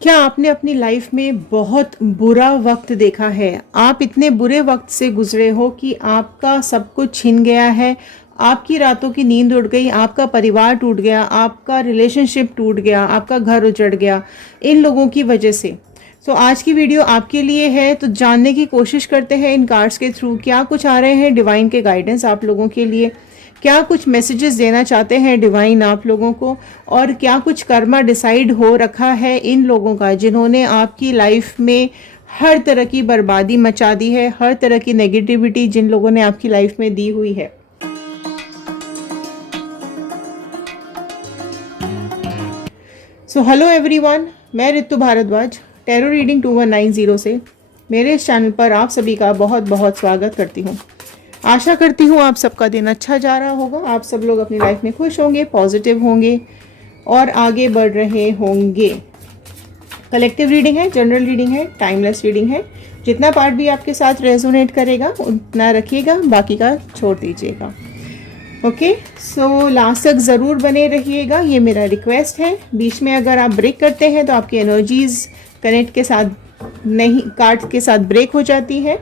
क्या आपने अपनी लाइफ में बहुत बुरा वक्त देखा है? आप इतने बुरे वक्त से गुजरे हो कि आपका सब कुछ छिन गया है, आपकी रातों की नींद उड़ गई, आपका परिवार टूट गया, आपका रिलेशनशिप टूट गया, आपका घर उजड़ गया इन लोगों की वजह से। सो आज की वीडियो आपके लिए है, तो जानने की कोशिश करते हैं इन कार्ड्स के थ्रू क्या कुछ आ रहे हैं डिवाइन के गाइडेंस आप लोगों के लिए, क्या कुछ मैसेजेस देना चाहते हैं डिवाइन आप लोगों को, और क्या कुछ कर्मा डिसाइड हो रखा है इन लोगों का जिन्होंने आपकी लाइफ में हर तरह की बर्बादी मचा दी है, हर तरह की नेगेटिविटी जिन लोगों ने आपकी लाइफ में दी हुई है। सो हेलो एवरीवन, मैं रितु भारद्वाज टैरो रीडिंग 2190 से मेरे इस चैनल पर आप सभी का बहुत बहुत स्वागत करती हूँ। आशा करती हूँ आप सबका दिन अच्छा जा रहा होगा, आप सब लोग अपनी लाइफ में खुश होंगे, पॉजिटिव होंगे और आगे बढ़ रहे होंगे। कलेक्टिव रीडिंग है, जनरल रीडिंग है, टाइमलेस रीडिंग है। जितना पार्ट भी आपके साथ रेजोनेट करेगा उतना रखिएगा, बाकी का छोड़ दीजिएगा। ओके, सो लास्ट तक ज़रूर बने रहिएगा, ये मेरा रिक्वेस्ट है। बीच में अगर आप ब्रेक करते हैं तो आपकी एनर्जीज कनेक्ट के साथ नहीं, कार्ड के साथ ब्रेक हो जाती है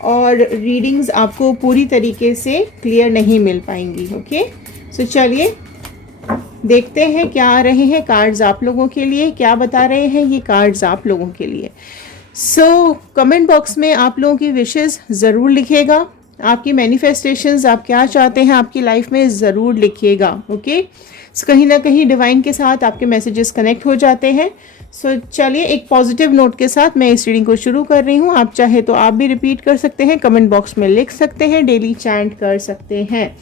और रीडिंग्स आपको पूरी तरीके से क्लियर नहीं मिल पाएंगी। ओके, सो चलिए देखते हैं क्या आ रहे हैं कार्ड्स आप लोगों के लिए, क्या बता रहे हैं ये कार्ड्स आप लोगों के लिए। सो कमेंट बॉक्स में आप लोगों की विशेस ज़रूर लिखिएगा, आपकी मैनिफेस्टेशंस आप क्या चाहते हैं आपकी लाइफ में ज़रूर लिखिएगा। ओके, कहीं ना कहीं डिवाइन के साथ आपके मैसेजेस कनेक्ट हो जाते हैं। सो चलिए एक पॉजिटिव नोट के साथ मैं इस रीडिंग को शुरू कर रही हूँ। आप चाहे तो आप भी रिपीट कर सकते हैं, कमेंट बॉक्स में लिख सकते हैं, डेली चैंट कर सकते हैं।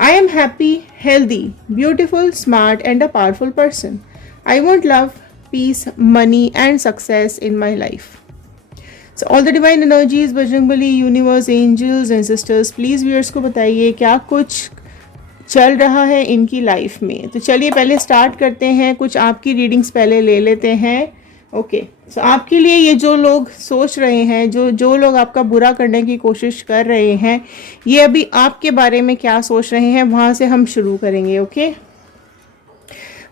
I am happy, healthy, beautiful, smart and a powerful person. I want love, peace, money and success in my life. So all the divine energies, Bajrangbali, universe, angels and sisters, please viewers को बताइए क्या कुछ चल रहा है इनकी life में। तो चलिए पहले स्टार्ट करते हैं, कुछ आपकी रीडिंग्स पहले ले लेते हैं। ओके, सो आपके लिए ये जो लोग सोच रहे हैं, जो लोग आपका बुरा करने की कोशिश कर रहे हैं, ये अभी आपके बारे में क्या सोच रहे हैं वहाँ से हम शुरू करेंगे। Okay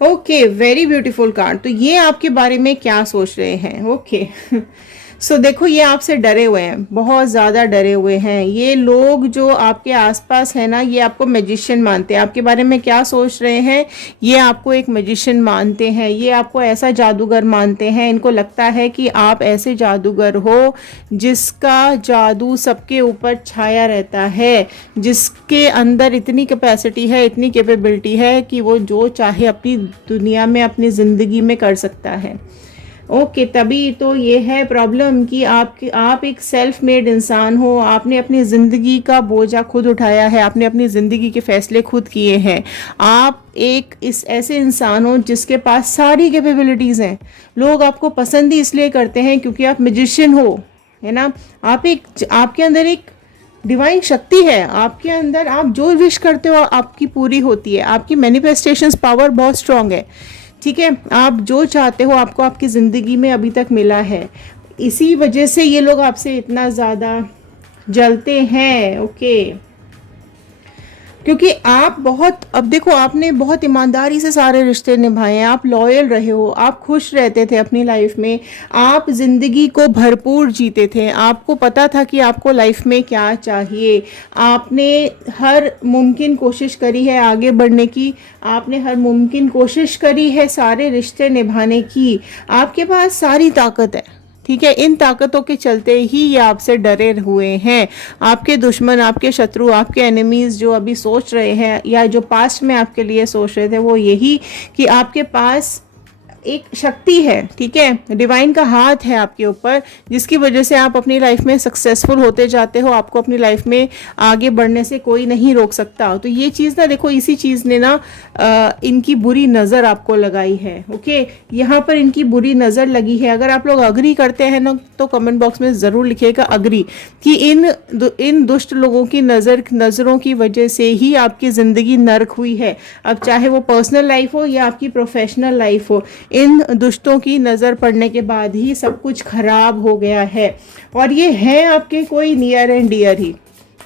okay, very beautiful card. तो ये आपके बारे में क्या सोच रहे हैं। ओके सो देखो, ये आपसे डरे हुए हैं, बहुत ज़्यादा डरे हुए हैं। ये लोग जो आपके आसपास है ना, ये आपको मैजिशियन मानते हैं। आपके बारे में क्या सोच रहे हैं, ये आपको एक मैजिशियन मानते हैं, ये आपको ऐसा जादूगर मानते हैं। इनको लगता है कि आप ऐसे जादूगर हो जिसका जादू सबके ऊपर छाया रहता है, जिसके अंदर इतनी कैपेसिटी है, इतनी कैपेबिलिटी है कि वो जो चाहे अपनी दुनिया में, अपनी ज़िंदगी में कर सकता है। ओके, तभी तो ये है प्रॉब्लम कि आप एक सेल्फ मेड इंसान हो, आपने अपनी ज़िंदगी का बोझा खुद उठाया है, आपने अपनी ज़िंदगी के फैसले खुद किए हैं। आप एक इस ऐसे इंसान हो जिसके पास सारी कैपेबिलिटीज़ हैं। लोग आपको पसंद ही इसलिए करते हैं क्योंकि आप मैजिशियन हो, है ना। आपके अंदर एक डिवाइन शक्ति है, आपके अंदर आप जो विश करते हो आपकी पूरी होती है। आपकी मैनिफेस्टेशंस पावर बहुत स्ट्रांग है, ठीक है। आप जो चाहते हो आपको आपकी ज़िंदगी में अभी तक मिला है। इसी वजह से ये लोग आपसे इतना ज़्यादा जलते हैं। ओके, क्योंकि आप बहुत, अब देखो, आपने बहुत ईमानदारी से सारे रिश्ते निभाए हैं, आप लॉयल रहे हो, आप खुश रहते थे अपनी लाइफ में, आप ज़िंदगी को भरपूर जीते थे, आपको पता था कि आपको लाइफ में क्या चाहिए। आपने हर मुमकिन कोशिश करी है आगे बढ़ने की, आपने हर मुमकिन कोशिश करी है सारे रिश्ते निभाने की। आपके पास सारी ताकत है, ठीक है। इन ताकतों के चलते ही ये आपसे डरे हुए हैं। आपके दुश्मन, आपके शत्रु, आपके एनिमीज जो अभी सोच रहे हैं या जो पास्ट में आपके लिए सोच रहे थे, वो यही कि आपके पास एक शक्ति है, ठीक है। डिवाइन का हाथ है आपके ऊपर, जिसकी वजह से आप अपनी लाइफ में सक्सेसफुल होते जाते हो। आपको अपनी लाइफ में आगे बढ़ने से कोई नहीं रोक सकता। तो ये चीज़ ना, देखो, इसी चीज़ ने ना इनकी बुरी नज़र आपको लगाई है। ओके, यहाँ पर इनकी बुरी नज़र लगी है। अगर आप लोग अग्री करते हैं ना, तो कमेंट बॉक्स में ज़रूर लिखिएगा अग्री, कि इन दुष्ट लोगों की नज़रों की वजह से ही आपकी ज़िंदगी नर्क हुई है। अब चाहे वो पर्सनल लाइफ हो या आपकी प्रोफेशनल लाइफ हो, इन दुष्टों की नज़र पड़ने के बाद ही सब कुछ खराब हो गया है। और ये है आपके कोई नियर एंड डियर ही,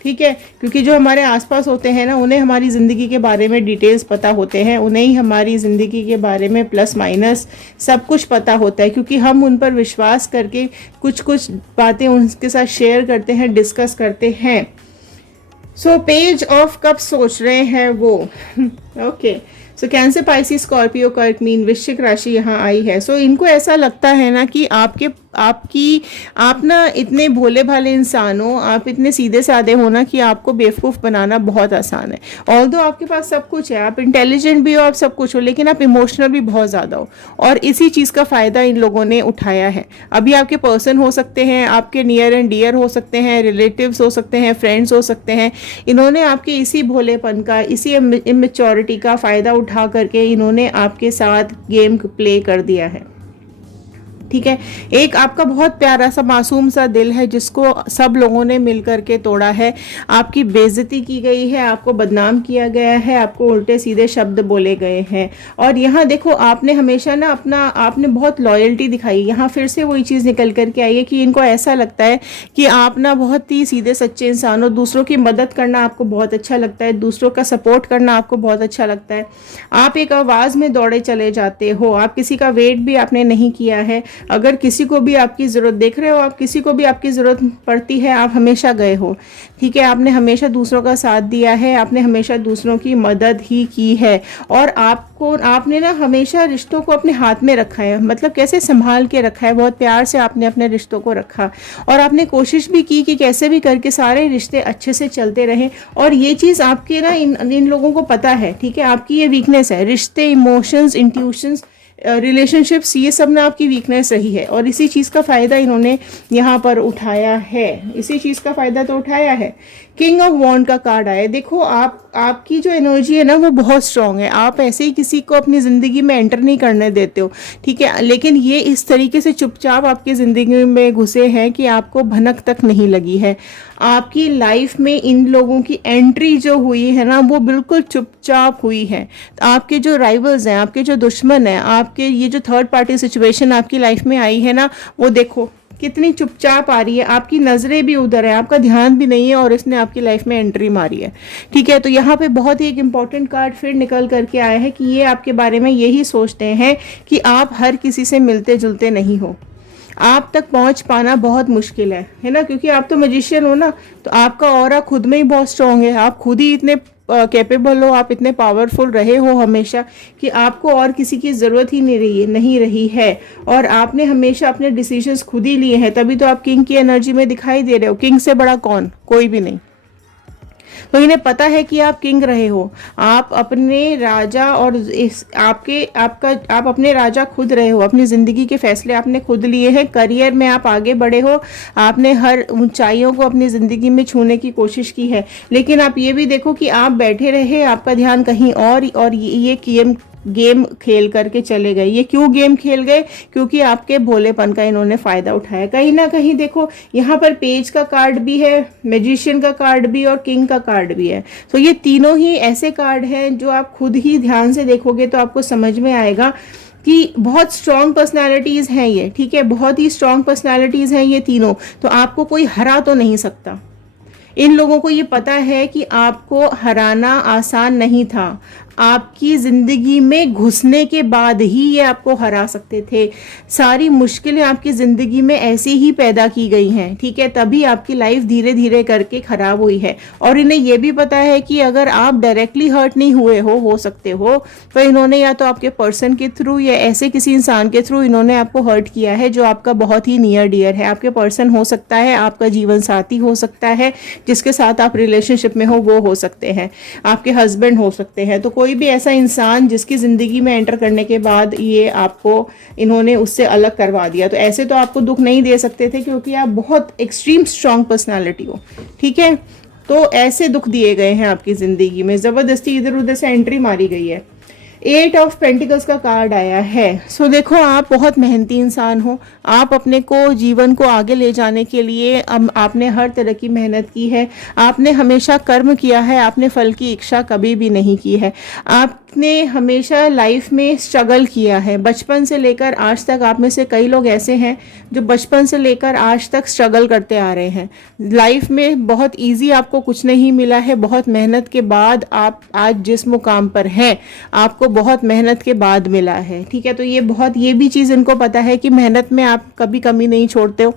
ठीक है, क्योंकि जो हमारे आसपास होते हैं ना, उन्हें हमारी ज़िंदगी के बारे में डिटेल्स पता होते हैं, उन्हें ही हमारी ज़िंदगी के बारे में प्लस माइनस सब कुछ पता होता है, क्योंकि हम उन पर विश्वास करके कुछ कुछ बातें उनके साथ शेयर करते हैं, डिस्कस करते हैं। सो पेज ऑफ कप्स सोच रहे हैं वो ओके। सो कैंसर, पाइसिस, स्कॉर्पियो, कर्क, मीन, वृश्चिक राशि यहाँ आई है। सो इनको ऐसा लगता है ना कि आप ना इतने भोले भाले इंसान हो, आप इतने सीधे साधे हो ना कि आपको बेवकूफ़ बनाना बहुत आसान है। ऑल्दो आपके पास सब कुछ है, आप इंटेलिजेंट भी हो, आप सब कुछ हो, लेकिन आप इमोशनल भी बहुत ज़्यादा हो, और इसी चीज़ का फ़ायदा इन लोगों ने उठाया है। अभी आपके पर्सन हो सकते हैं, आपके नियर एंड डियर हो सकते हैं, रिलेटिव्स हो सकते हैं, फ्रेंड्स हो सकते हैं। इन्होंने आपके इसी भोलेपन का, इसी इमेच्योरिटी का फ़ायदा उठा करके इन्होंने आपके साथ गेम प्ले कर दिया है। ठीक है, एक आपका बहुत प्यारा सा मासूम सा दिल है जिसको सब लोगों ने मिलकर के तोड़ा है, आपकी बेइज्जती की गई है, आपको बदनाम किया गया है, आपको उल्टे सीधे शब्द बोले गए हैं। और यहाँ देखो, आपने हमेशा ना आपने बहुत लॉयल्टी दिखाई। यहाँ फिर से वही चीज़ निकल करके आई है कि इनको ऐसा लगता है कि आप ना बहुत ही सीधे सच्चे इंसान हो, दूसरों की मदद करना आपको बहुत अच्छा लगता है, दूसरों का सपोर्ट करना आपको बहुत अच्छा लगता है। आप एक आवाज़ में दौड़े चले जाते हो, आप किसी का वेट भी आपने नहीं किया है। अगर किसी को भी आपकी ज़रूरत, देख रहे हो आप, किसी को भी आपकी ज़रूरत पड़ती है, आप हमेशा गए हो। ठीक है, आपने हमेशा दूसरों का साथ दिया है, आपने हमेशा दूसरों की मदद ही की है, और आपने ना हमेशा रिश्तों को अपने हाथ में रखा है। मतलब कैसे संभाल के रखा है, बहुत प्यार से आपने अपने रिश्तों को रखा, और आपने कोशिश भी की कि कैसे भी करके सारे रिश्ते अच्छे से चलते रहें। और ये चीज़ आपके ना इन लोगों को पता है। ठीक है, आपकी ये वीकनेस है, रिश्ते, इमोशंस, इंट्यूशंस, रिलेशनशिप्स, ये सब ना आपकी वीकनेस रही है, और इसी चीज़ का फ़ायदा इन्होंने यहाँ पर उठाया है। इसी चीज़ का फ़ायदा तो उठाया है। किंग ऑफ वॉन्ड का कार्ड आया। देखो, आपकी जो एनर्जी है ना वो बहुत स्ट्रांग है, आप ऐसे ही किसी को अपनी ज़िंदगी में एंटर नहीं करने देते हो। ठीक है, लेकिन ये इस तरीके से चुपचाप आपकी ज़िंदगी में घुसे हैं कि आपको भनक तक नहीं लगी है। आपकी लाइफ में इन लोगों की एंट्री जो हुई है ना वो बिल्कुल चुपचाप हुई है। आपके जो राइवल्स हैं, आपके जो दुश्मन हैं, आपके ये जो थर्ड पार्टी सिचुएशन आपकी लाइफ में आई है ना, वो देखो कितनी चुपचाप आ रही है। आपकी नज़रें भी उधर है, आपका ध्यान भी नहीं है, और इसने आपकी लाइफ में एंट्री मारी है। ठीक है, तो यहाँ पे बहुत ही एक इंपॉर्टेंट कार्ड फिर निकल करके आया है कि ये आपके बारे में यही सोचते हैं कि आप हर किसी से मिलते जुलते नहीं हो, आप तक पहुंच पाना बहुत मुश्किल है ना, क्योंकि आप तो मैजिशियन हो ना, तो आपका ऑरा खुद में ही बहुत स्ट्रांग है, आप खुद ही इतने कैपेबल हो, आप इतने पावरफुल रहे हो हमेशा कि आपको और किसी की ज़रूरत ही नहीं रही है, और आपने हमेशा अपने डिसीजंस खुद ही लिए हैं, तभी तो आप किंग की एनर्जी में दिखाई दे रहे हो। किंग से बड़ा कौन, कोई भी नहीं। तो इन्हें पता है कि आप किंग रहे हो, आप अपने राजा, और आप अपने राजा खुद रहे हो, अपनी ज़िंदगी के फैसले आपने खुद लिए हैं, करियर में आप आगे बढ़े हो, आपने हर ऊंचाइयों को अपनी ज़िंदगी में छूने की कोशिश की है। लेकिन आप ये भी देखो कि आप बैठे रहे, आपका ध्यान कहीं और ये गेम खेल करके चले गए। ये क्यों गेम खेल गए? क्योंकि आपके भोलेपन का इन्होंने फ़ायदा उठाया। कहीं ना कहीं देखो, यहाँ पर पेज का कार्ड भी है, मैजिशियन का कार्ड भी, और किंग का कार्ड भी है। तो ये तीनों ही ऐसे कार्ड हैं जो आप खुद ही ध्यान से देखोगे तो आपको समझ में आएगा कि बहुत स्ट्रॉन्ग पर्सनैलिटीज़ हैं ये। ठीक है, बहुत ही स्ट्रॉन्ग पर्सनैलिटीज़ हैं ये तीनों, तो आपको कोई हरा तो नहीं सकता। इन लोगों को ये पता है कि आपको हराना आसान नहीं था, आपकी ज़िंदगी में घुसने के बाद ही ये आपको हरा सकते थे। सारी मुश्किलें आपकी ज़िंदगी में ऐसे ही पैदा की गई हैं। ठीक है, तभी आपकी लाइफ धीरे धीरे करके ख़राब हुई है, और इन्हें ये भी पता है कि अगर आप डायरेक्टली हर्ट नहीं हो सकते हो, तो इन्होंने या तो आपके पर्सन के थ्रू या ऐसे किसी इंसान के थ्रू इन्होंने आपको हर्ट किया है जो आपका बहुत ही नियर डियर है। आपके पर्सन हो सकता है, आपका जीवन साथी हो सकता है, जिसके साथ आप रिलेशनशिप में हो वो हो सकते हैं, आपके हस्बैंड हो सकते हैं। तो कोई भी ऐसा इंसान जिसकी ज़िंदगी में एंटर करने के बाद ये आपको इन्होंने उससे अलग करवा दिया, तो ऐसे तो आपको दुख नहीं दे सकते थे, क्योंकि आप बहुत एक्सट्रीम स्ट्रॉन्ग पर्सनालिटी हो। ठीक है, तो ऐसे दुख दिए गए हैं आपकी ज़िंदगी में, ज़बरदस्ती इधर उधर से एंट्री मारी गई है। 8 ऑफ पेंटिकल्स का कार्ड आया है। सो देखो, आप बहुत मेहनती इंसान हो, आप अपने को जीवन को आगे ले जाने के लिए आपने हर तरह की मेहनत की है, आपने हमेशा कर्म किया है, आपने फल की इच्छा कभी भी नहीं की है। आपने हमेशा लाइफ में स्ट्रगल किया है, बचपन से लेकर आज तक। आप में से कई लोग ऐसे हैं जो बचपन से लेकर आज तक स्ट्रगल करते आ रहे हैं। लाइफ में बहुत इजी आपको कुछ नहीं मिला है, बहुत मेहनत के बाद आप आज जिस मुकाम पर हैं आपको बहुत मेहनत के बाद मिला है, ठीक है। तो ये भी चीज़ इनको पता है कि मेहनत में आप कभी कमी नहीं छोड़ते हो।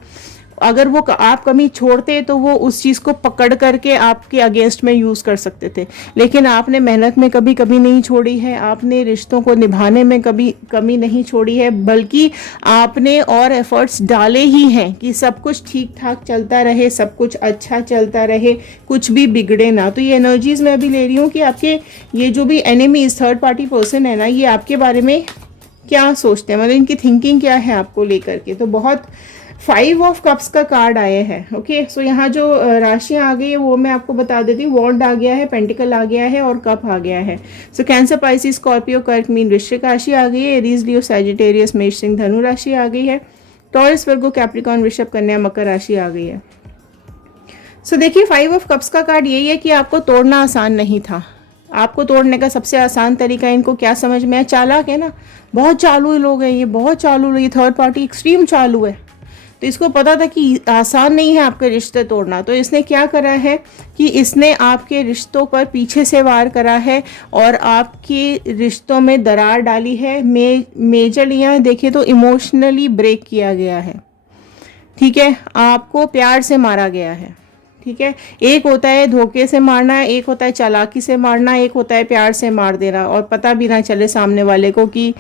अगर वो आप कमी छोड़ते तो वो उस चीज़ को पकड़ करके आपके अगेंस्ट में यूज़ कर सकते थे, लेकिन आपने मेहनत में कभी कमी नहीं छोड़ी है, आपने रिश्तों को निभाने में कभी कमी नहीं छोड़ी है, बल्कि आपने और एफर्ट्स डाले ही हैं कि सब कुछ ठीक ठाक चलता रहे, सब कुछ अच्छा चलता रहे, कुछ भी बिगड़े ना। तो ये एनर्जीज मैं अभी ले रही हूँ कि आपके ये जो भी एनिमीज थर्ड पार्टी पर्सन है ना, ये आपके बारे में क्या सोचते हैं, मतलब इनकी थिंकिंग क्या है आपको लेकर के। तो बहुत 5 ऑफ कप्स का कार्ड आए हैं। ओके, सो यहाँ जो राशियाँ आ गई है वो मैं आपको बता देती हूँ। वॉन्ड आ गया है, पेंटिकल आ गया है और कप आ गया है। सो कैंसर, पाइसिस, स्कॉर्पियो, कर्क, मीन, वृश्चिक राशि आ गई है। एरीज, लियो, सैजिटेरियस, मेष, सिंह, धनु राशि आ गई है। टॉरस, वर्गो, कैप्रिकॉर्न, वृषभ, कन्या, मकर राशि आ गई है। सो देखिए 5 ऑफ कप्स का कार्ड यही है कि आपको तोड़ना आसान नहीं था। आपको तोड़ने का सबसे आसान तरीका इनको क्या समझ में है, चालाक है ना, बहुत चालू लोग हैं ये, बहुत चालू, ये थर्ड पार्टी एक्सट्रीम चालू है। तो इसको पता था कि आसान नहीं है आपके रिश्ते तोड़ना, तो इसने क्या करा है कि इसने आपके रिश्तों पर पीछे से वार करा है और आपके रिश्तों में दरार डाली है। मेजरली यहाँ देखिए तो इमोशनली ब्रेक किया गया है, ठीक है। आपको प्यार से मारा गया है, ठीक है। एक होता है धोखे से मारना, एक होता है चालाकी से मारना, एक होता है प्यार से मार देना और पता भी ना चले सामने वाले को कि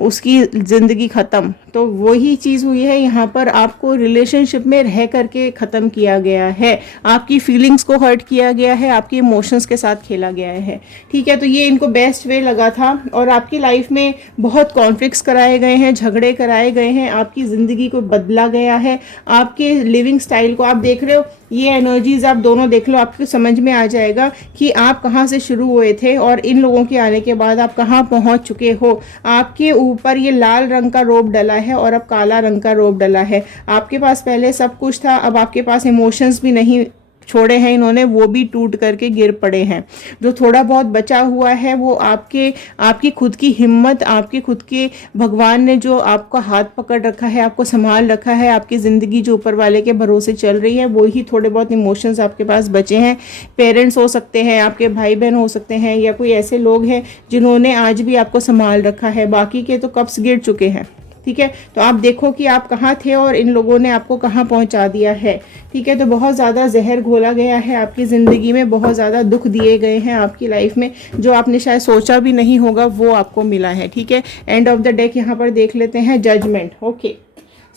उसकी ज़िंदगी ख़त्म। तो वही चीज़ हुई है यहाँ पर, आपको रिलेशनशिप में रह करके ख़त्म किया गया है, आपकी फीलिंग्स को हर्ट किया गया है, आपके इमोशंस के साथ खेला गया है, ठीक है। तो ये इनको बेस्ट वे लगा था और आपकी लाइफ में बहुत कॉन्फ्लिक्ट्स कराए गए हैं, झगड़े कराए गए हैं, आपकी ज़िंदगी को बदला गया है, आपके लिविंग स्टाइल को आप देख रहे हो। ये एनर्जीज आप दोनों देख लो, आपको समझ में आ जाएगा कि आप कहाँ से शुरू हुए थे और इन लोगों के आने के बाद आप कहाँ पहुँच चुके हो। आपके ऊपर ये लाल रंग का रोब डला है और अब काला रंग का रोब डला है। आपके पास पहले सब कुछ था, अब आपके पास इमोशंस भी नहीं छोड़े हैं इन्होंने, वो भी टूट करके गिर पड़े हैं। जो थोड़ा बहुत बचा हुआ है वो आपकी खुद की हिम्मत, आपके खुद के भगवान ने जो आपका हाथ पकड़ रखा है, आपको संभाल रखा है, आपकी ज़िंदगी जो ऊपर वाले के भरोसे चल रही है, वो ही थोड़े बहुत इमोशंस आपके पास बचे हैं। पेरेंट्स हो सकते हैं, आपके भाई बहन हो सकते हैं, या कोई ऐसे लोग हैं जिन्होंने आज भी आपको संभाल रखा है। बाकी के तो कब्स गिर चुके हैं, ठीक है। तो आप देखो कि आप कहाँ थे और इन लोगों ने आपको कहाँ पहुँचा दिया है, ठीक है। तो बहुत ज़्यादा जहर घोला गया है आपकी ज़िंदगी में, बहुत ज़्यादा दुख दिए गए हैं आपकी लाइफ में, जो आपने शायद सोचा भी नहीं होगा वो आपको मिला है, ठीक है। एंड ऑफ द डेक यहाँ पर देख लेते हैं जजमेंट। ओके,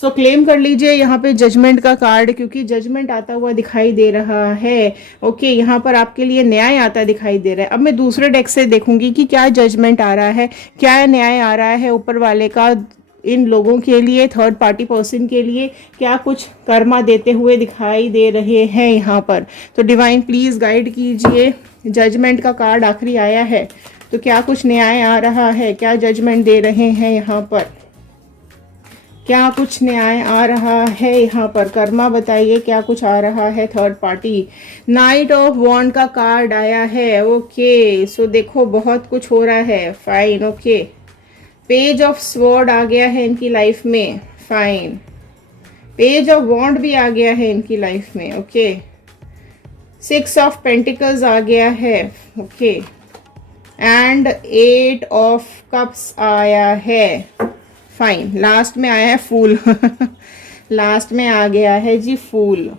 सो क्लेम कर लीजिए यहाँ पे जजमेंट का कार्ड, क्योंकि जजमेंट आता हुआ दिखाई दे रहा है। ओके, यहाँ पर आपके लिए न्याय आता दिखाई दे रहा है। अब मैं दूसरे डेक से देखूंगी कि क्या जजमेंट आ रहा है, क्या न्याय आ रहा है ऊपर वाले का इन लोगों के लिए, थर्ड पार्टी पर्सन के लिए क्या कुछ कर्मा देते हुए दिखाई दे रहे हैं यहाँ पर। तो डिवाइन प्लीज़ गाइड कीजिए। जजमेंट का कार्ड आखिरी आया है, तो क्या कुछ न्याय आ रहा है, क्या जजमेंट दे रहे हैं यहाँ पर, क्या कुछ न्याय आ रहा है यहाँ पर। कर्मा बताइए क्या कुछ आ रहा है थर्ड पार्टी। नाइट ऑफ वॉन्ड का कार्ड आया है। ओके, सो देखो बहुत कुछ हो रहा है। Fine, okay. Page of sword आ गया है इनकी लाइफ में। फाइन। पेज ऑफ वॉन्ड भी आ गया है इनकी लाइफ में। ओके। 6 ऑफ पेंटिकल्स आ गया है। ओके। एंड 8 ऑफ कप्स आया है। फाइन। लास्ट में आया है फूल। लास्ट में आ गया है जी फूल।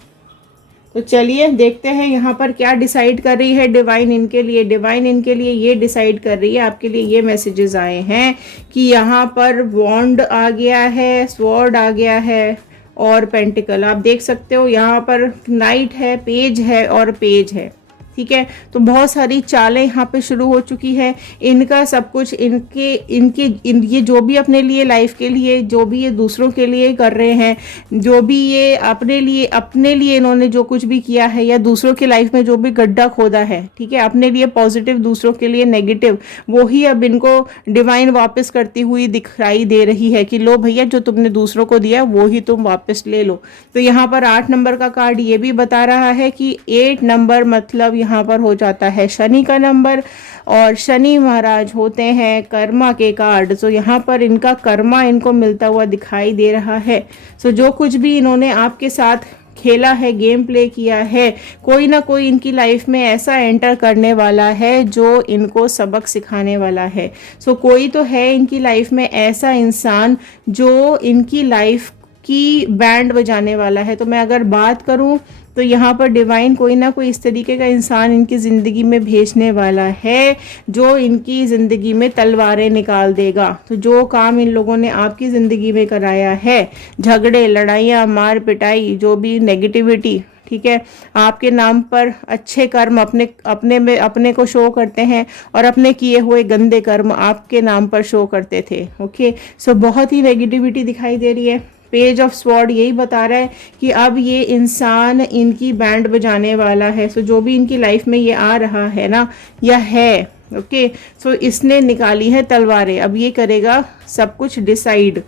तो चलिए देखते हैं यहाँ पर क्या डिसाइड कर रही है डिवाइन इनके लिए। डिवाइन इनके लिए ये डिसाइड कर रही है, आपके लिए ये मैसेजेस आए हैं कि यहाँ पर वॉन्ड आ गया है, स्वॉर्ड आ गया है और पेंटिकल आप देख सकते हो। यहाँ पर नाइट है, पेज है और पेज है, ठीक है। तो बहुत सारी चालें यहाँ पे शुरू हो चुकी है। इनका सब कुछ ये जो भी अपने लिए लाइफ के लिए, जो भी ये दूसरों के लिए कर रहे हैं, जो भी ये अपने लिए इन्होंने जो कुछ भी किया है, या दूसरों की लाइफ में जो भी गड्ढा खोदा है, ठीक है, अपने लिए पॉजिटिव, दूसरों के लिए नेगेटिव, वो ही अब इनको डिवाइन वापस करती हुई दिखाई दे रही है कि लो भैया जो तुमने दूसरों को दिया वो ही तुम वापस ले लो। तो यहाँ पर 8 नंबर का कार्ड ये भी बता रहा है कि 8 नंबर मतलब यहाँ पर हो जाता है शनि का नंबर, और शनि महाराज होते हैं कर्मा के कार्ड। सो यहाँ पर इनका कर्मा इनको मिलता हुआ दिखाई दे रहा है। सो जो कुछ भी इन्होंने आपके साथ खेला है, गेम प्ले किया है, कोई ना कोई इनकी लाइफ में ऐसा एंटर करने वाला है जो इनको सबक सिखाने वाला है। सो कोई तो है इनकी लाइफ में ऐसा इंसान जो इनकी लाइफ की बैंड बजाने वाला है। तो मैं अगर बात करूं तो यहाँ पर डिवाइन कोई ना कोई इस तरीके का इंसान इनकी ज़िंदगी में भेजने वाला है जो इनकी ज़िंदगी में तलवारें निकाल देगा। तो जो काम इन लोगों ने आपकी ज़िंदगी में कराया है, झगड़े, लड़ाइयाँ, मार पिटाई, जो भी नेगेटिविटी, ठीक है, आपके नाम पर अच्छे कर्म अपने को शो करते हैं और अपने किए हुए गंदे कर्म आपके नाम पर शो करते थे। ओके, सो बहुत ही नेगेटिविटी दिखाई दे रही है। पेज ऑफ स्वॉर्ड यही बता रहा है कि अब ये इंसान इनकी बैंड बजाने वाला है। सो जो भी इनकी लाइफ में ये आ रहा है ना, या है, ओके, सो इसने निकाली है तलवारें। अब ये करेगा सब कुछ डिसाइड।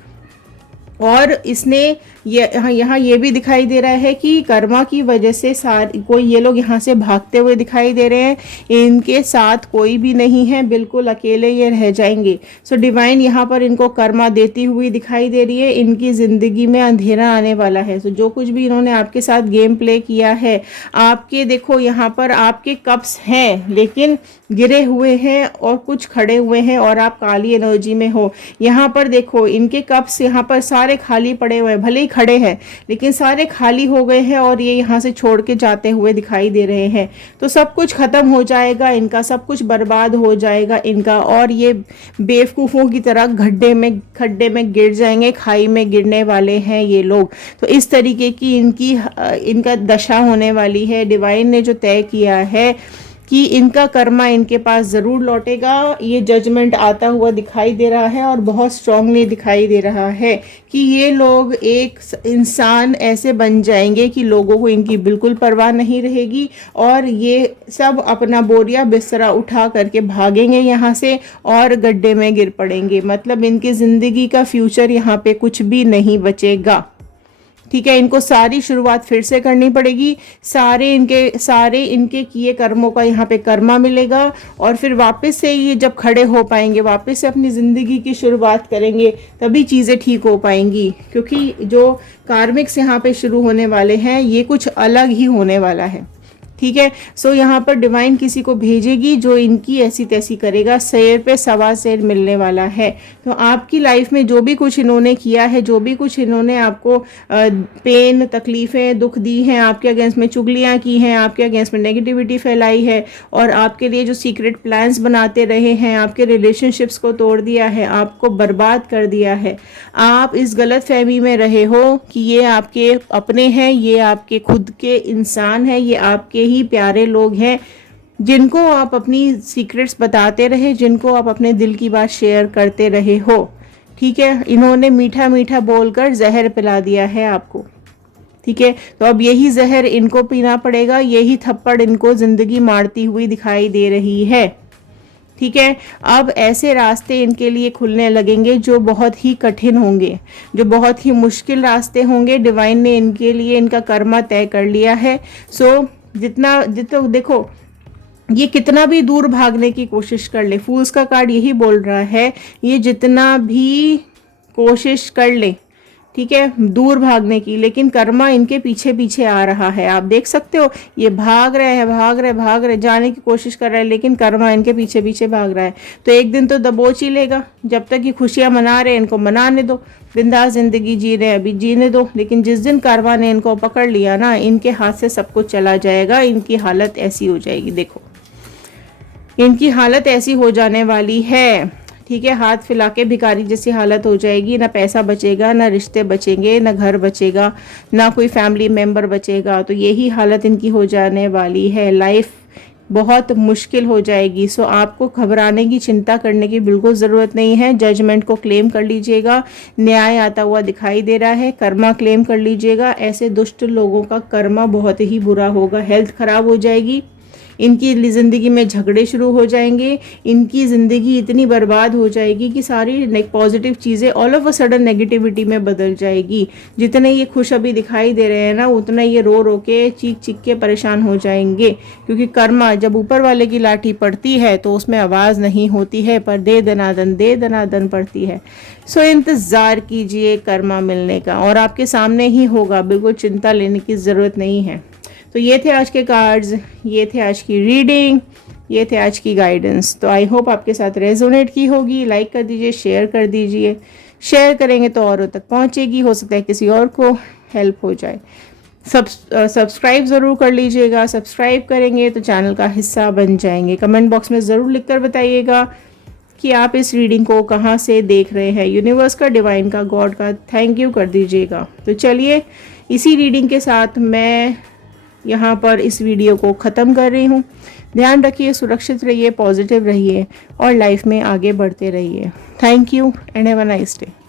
और इसने यहाँ ये भी दिखाई दे रहा है कि कर्मा की वजह से कोई ये लोग यहाँ से भागते हुए दिखाई दे रहे हैं। इनके साथ कोई भी नहीं है, बिल्कुल अकेले ये रह जाएंगे। सो डिवाइन यहाँ पर इनको कर्मा देती हुई दिखाई दे रही है। इनकी ज़िंदगी में अंधेरा आने वाला है। सो जो कुछ भी इन्होंने आपके साथ गेम प्ले किया है, आपके देखो यहाँ पर आपके कप्स हैं लेकिन गिरे हुए हैं और कुछ खड़े हुए हैं और आप काली एनर्जी में हो। यहाँ पर देखो इनके कप्स यहाँ पर सारे खाली पड़े हुए हैं, भले ही खड़े हैं लेकिन सारे खाली हो गए हैं और ये यहाँ से छोड़ के जाते हुए दिखाई दे रहे हैं। तो सब कुछ खत्म हो जाएगा इनका, सब कुछ बर्बाद हो जाएगा इनका, और ये बेवकूफ़ों की तरह खड्डे में गिर जाएंगे, खाई में गिरने वाले हैं ये लोग। तो इस तरीके की इनका दशा होने वाली है। डिवाइन ने जो तय किया है कि इनका कर्मा इनके पास ज़रूर लौटेगा, ये जजमेंट आता हुआ दिखाई दे रहा है और बहुत स्ट्रांगली दिखाई दे रहा है कि ये लोग एक इंसान ऐसे बन जाएंगे कि लोगों को इनकी बिल्कुल परवाह नहीं रहेगी और ये सब अपना बोरिया बिस्तरा उठा करके भागेंगे यहाँ से और गड्ढे में गिर पड़ेंगे। मतलब इनकी ज़िंदगी का फ्यूचर यहाँ पे कुछ भी नहीं बचेगा। ठीक है, इनको सारी शुरुआत फिर से करनी पड़ेगी। सारे इनके किए कर्मों का यहाँ पे कर्मा मिलेगा और फिर वापस से ये जब खड़े हो पाएंगे, वापस से अपनी ज़िंदगी की शुरुआत करेंगे, तभी चीज़ें ठीक हो पाएंगी। क्योंकि जो कार्मिक्स यहाँ पे शुरू होने वाले हैं ये कुछ अलग ही होने वाला है। ठीक है, सो यहाँ पर डिवाइन किसी को भेजेगी जो इनकी ऐसी तैसी करेगा। शेर पे सवा शेर मिलने वाला है। तो आपकी लाइफ में जो भी कुछ इन्होंने किया है, जो भी कुछ इन्होंने आपको पेन, तकलीफ़ें, दुख दी हैं, आपके अगेंस्ट में चुगलियाँ की हैं, आपके अगेंस्ट में नेगेटिविटी फैलाई है और आपके लिए जो सीक्रेट प्लान्स बनाते रहे हैं, आपके रिलेशनशिप्स को तोड़ दिया है, आपको बर्बाद कर दिया है। आप इस गलत फहमी में रहे हो कि ये आपके अपने हैं, ये आपके खुद के इंसान हैं, ये आपके ही प्यारे लोग हैं जिनको आप अपनी सीक्रेट्स बताते रहे, जिनको आप अपने दिल की बात शेयर करते रहे हो। ठीक है, इन्होंने मीठा मीठा बोलकर जहर पिला दिया है आपको। ठीक है, तो अब यही जहर इनको पीना पड़ेगा, यही थप्पड़ इनको जिंदगी मारती हुई दिखाई दे रही है। ठीक है, अब ऐसे रास्ते इनके लिए खुलने लगेंगे जो बहुत ही कठिन होंगे, जो बहुत ही मुश्किल रास्ते होंगे। डिवाइन ने इनके लिए इनका कर्मा तय कर लिया है। सो जितना देखो, ये कितना भी दूर भागने की कोशिश कर ले, फूल्स का कार्ड यही बोल रहा है, ये जितना भी कोशिश कर ले, ठीक है, दूर भागने की, लेकिन कर्मा इनके पीछे पीछे आ रहा है। आप देख सकते हो ये भाग रहे जाने की कोशिश कर रहे हैं, लेकिन कर्मा इनके पीछे पीछे भाग रहा है। तो एक दिन तो दबोच ही लेगा। जब तक ये खुशियां मना रहे हैं इनको मनाने दो, बिंदास जिंदगी जी रहे हैं अभी जीने दो, लेकिन जिस दिन कर्मा ने इनको पकड़ लिया ना, इनके हाथ से सब कुछ चला जाएगा। इनकी हालत ऐसी हो जाएगी, देखो इनकी हालत ऐसी हो जाने वाली है। ठीक है, हाथ फैला के भिखारी जैसी हालत हो जाएगी। ना पैसा बचेगा, ना रिश्ते बचेंगे, ना घर बचेगा, ना कोई फैमिली मेंबर बचेगा। तो यही हालत इनकी हो जाने वाली है। लाइफ बहुत मुश्किल हो जाएगी। सो आपको घबराने की, चिंता करने की बिल्कुल ज़रूरत नहीं है। जजमेंट को क्लेम कर लीजिएगा, न्याय आता हुआ दिखाई दे रहा है। कर्मा क्लेम कर लीजिएगा। ऐसे दुष्ट लोगों का कर्मा बहुत ही बुरा होगा। हेल्थ खराब हो जाएगी, इनकी ज़िंदगी में झगड़े शुरू हो जाएंगे, इनकी ज़िंदगी इतनी बर्बाद हो जाएगी कि सारी पॉजिटिव चीज़ें all of a sudden negativity में बदल जाएगी। जितने ये खुश अभी दिखाई दे रहे हैं ना, उतना ये रो रो के चीख चीख के परेशान हो जाएंगे, क्योंकि कर्मा जब ऊपर वाले की लाठी पड़ती है तो उसमें आवाज़ नहीं होती है, पर दे दनादन पड़ती है। सो इंतज़ार कीजिए कर्मा मिलने का, और आपके सामने ही होगा, बिल्कुल चिंता लेने की ज़रूरत नहीं है। तो ये थे आज के कार्ड्स, ये थे आज की रीडिंग, ये थे आज की गाइडेंस। तो आई होप आपके साथ रेजोनेट की होगी। लाइक कर दीजिए, शेयर कर दीजिए। शेयर करेंगे तो औरों तक पहुंचेगी, हो सकता है किसी और को हेल्प हो जाए। सब्सक्राइब ज़रूर कर लीजिएगा। सब्सक्राइब करेंगे तो चैनल का हिस्सा बन जाएंगे। कमेंट बॉक्स में ज़रूर लिखकर बताइएगा कि आप इस रीडिंग को कहाँ से देख रहे हैं। यूनिवर्स का, डिवाइन का, गॉड का थैंक यू कर दीजिएगा। तो चलिए, इसी रीडिंग के साथ मैं यहाँ पर इस वीडियो को ख़त्म कर रही हूँ। ध्यान रखिए, सुरक्षित रहिए, पॉजिटिव रहिए और लाइफ में आगे बढ़ते रहिए। Thank you and have a nice day.